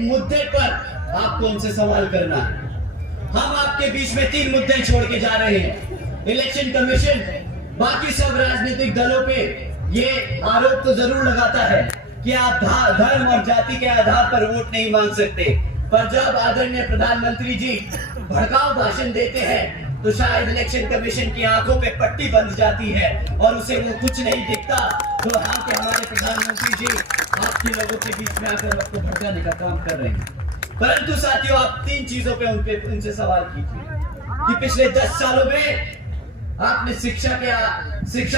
मुद्दे पर आपको उनसे सवाल करना है। हम आपके बीच में 3 मुद्दे छोड़ के जा रहे हैं। इलेक्शन कमीशन बाकी सब राजनीतिक दलों पे ये आरोप तो जरूर लगाता है कि आप धर्म और जाति के आधार पर वोट नहीं मांग सकते, पर जब आदरणीय प्रधानमंत्री जी भड़काऊ भाषण देते हैं तो शायद इलेक्शन कमीशन की आंखों पे पट्टी बंध जाती है और उसे वो कुछ नहीं दिखता। तो हाँ कि हमारे प्रधानमंत्री जी आपके लोगों के बीच में आकर आपको भड़काने का काम कर रहे हैं। परंतु साथियों, आप 3 चीजों पे उनसे सवाल कीजिए कि पिछले 10 सालों में आपने शिक्षा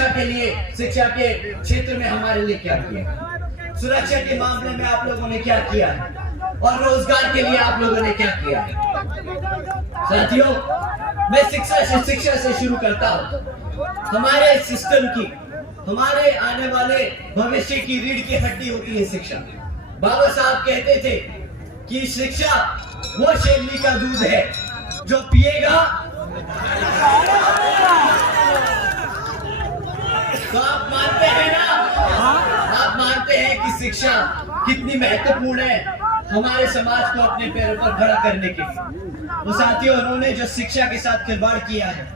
के लिए, शिक्षा के क्षेत्र में हमारे लिए क्या किया, सुरक्षा के मामले में आप लोगों ने क्या किया और रोजगार के लिए आप लोगों ने क्या किया। साथियों, मैं शिक्षा से शुरू करता हूँ। हमारे सिस्टम की, हमारे आने वाले भविष्य की रीढ़ की हड्डी होती है शिक्षा। बाबा साहब कहते थे कि शिक्षा वो शेरनी का दूध है जो पिएगा तो आप मानते हैं ना, आप मानते हैं कि शिक्षा कितनी महत्वपूर्ण है हमारे समाज को अपने पैरों पर खड़ा करने के लिए। तो साथियों, उन्होंने जो शिक्षा के साथ खिलवाड़ किया है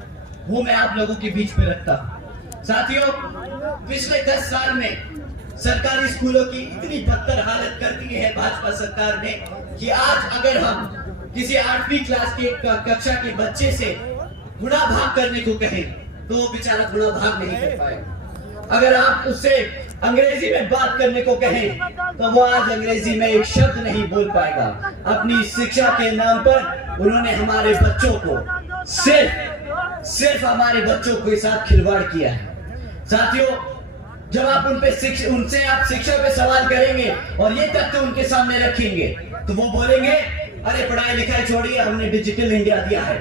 वो मैं आप लोगों के बीच में रखता हूं। साथियों, पिछले 10 साल में सरकारी स्कूलों की इतनी बदतर हालत कर दी है भाजपा सरकार ने कि आज अगर हम किसी 8वीं क्लास के कक्षा के बच्चे से गुणा भाग करने को कहें तो वो बेचारा गुणा भाग नहीं कर पाएगा। अगर आप उससे अंग्रेजी में बात करने को कहें तो वो आज अंग्रेजी में एक शब्द नहीं बोल पाएगा। अपनी शिक्षा के नाम पर उन्होंने हमारे बच्चों को सिर्फ हमारे बच्चों के साथ खिलवाड़ किया है। साथियों, जब आप उनसे आप शिक्षा पे सवाल करेंगे और ये तथ्य उनके सामने रखेंगे तो वो बोलेंगे, अरे पढ़ाई लिखाई छोड़िए, हमने डिजिटल इंडिया दिया है,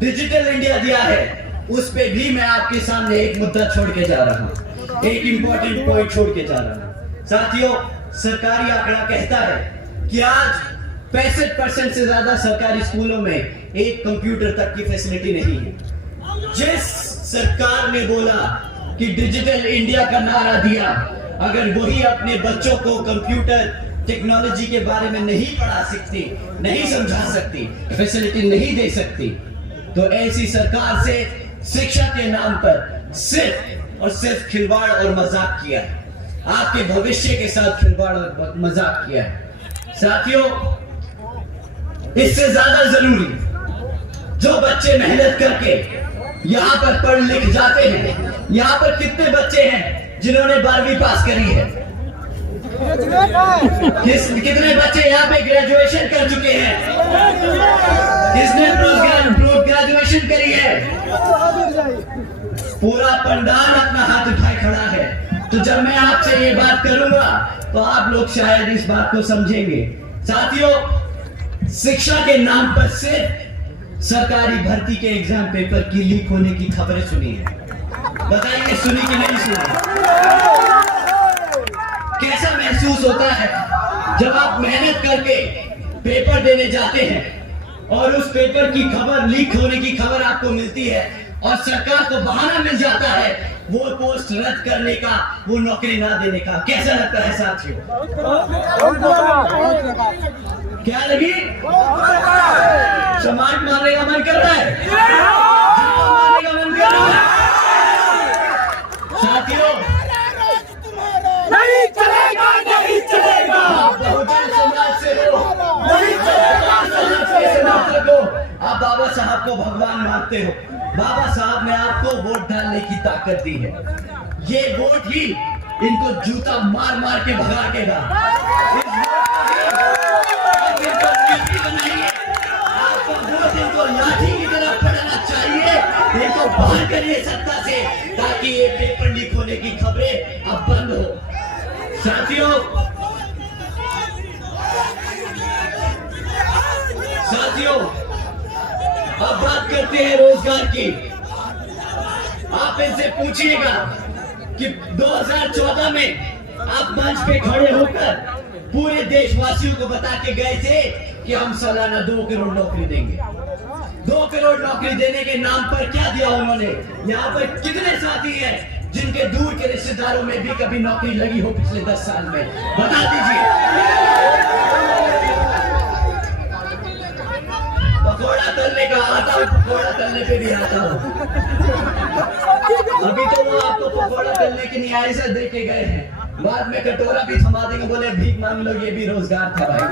डिजिटल इंडिया दिया है। उस पे भी मैं आपके सामने एक मुद्दा छोड़ के जा रहा हूं, एक इंपॉर्टेंट पॉइंट छोड़ के जा रहा हूं। साथियों, सरकारी आंकड़ा कहता है कि आज 65% से ज्यादा सरकारी स्कूलों में एक कंप्यूटर तक की फैसिलिटी नहीं है। जिस सरकार ने बोला कि डिजिटल इंडिया का नारा दिया, अगर वही अपने बच्चों को कंप्यूटर टेक्नोलॉजी के बारे में नहीं पढ़ा सकती, नहीं समझा सकती, फैसिलिटी नहीं दे सकती, तो ऐसी सरकार से शिक्षा के नाम पर सिर्फ और सिर्फ खिलवाड़ और मजाक किया है। आपके भविष्य के साथ खिलवाड़ और मजाक किया है। साथियों, इससे ज्यादा जरूरी जो बच्चे मेहनत करके यहाँ पर पढ़ लिख जाते हैं, यहाँ पर कितने बच्चे हैं जिन्होंने 12वीं पास करी है, कितने बच्चे यहाँ पे ग्रेजुएशन कर चुके हैं, किसने ग्रेजुएशन करी है। पूरा पंडाल अपना हाथ उठाए खड़ा है। तो जब मैं आपसे ये बात करूंगा तो आप लोग शायद इस बात को समझेंगे। साथियों, शिक्षा के नाम पर सिर्फ सरकारी भर्ती के एग्जाम पेपर की लीक होने की खबरें सुनी है। बताइए, सुनी कि नहीं सुनी? कैसा महसूस होता है जब आप मेहनत करके पेपर देने जाते हैं और उस पेपर की खबर, लीक होने की खबर आपको मिलती है और सरकार को बहाना मिल जाता है वो पोस्ट रद्द करने का, वो नौकरी ना देने का। कैसा लगता है साथियों? क्या लगी? समाज मारने का मन कर रहा है, मारने का मन कर रहा है। साथियों, नहीं चलेगा, नहीं चलेगा। बहुजन समाज से हो, नहीं चलेगा, आप बाबा साहब को भगवान मानते हो। बाबा साहब ने आपको वोट डालने की ताकत दी है। ये वोट ही इनको जूता मार मार के भगा देगा। आपको वोट इनको लाठी की तरह पड़ना चाहिए। इनको बाहर करिए सत्ता से ताकि ये पेपर लीक होने की खबरें अब बंद हो। साथियों, अब बात करते हैं रोजगार की। आप इनसे पूछिएगा कि 2014 में आप मंच पे खड़े होकर पूरे देशवासियों को बता के गए थे कि हम सालाना 2 करोड़ नौकरी देंगे। 2 करोड़ नौकरी देने के नाम पर क्या दिया उन्होंने? यहाँ पर कितने साथी हैं जिनके दूर के रिश्तेदारों में भी कभी नौकरी लगी हो पिछले 10 साल में? बता दीजिए। तलने का आता हूँ, पकौड़ा तलने पे भी आता हूँ। अभी तो वो आपको पकौड़ा तलने की न्याय से दे के गए हैं, बाद में कटोरा भी थमा देंगे, बोले भीख मांग लो, ये भी रोजगार था भाई।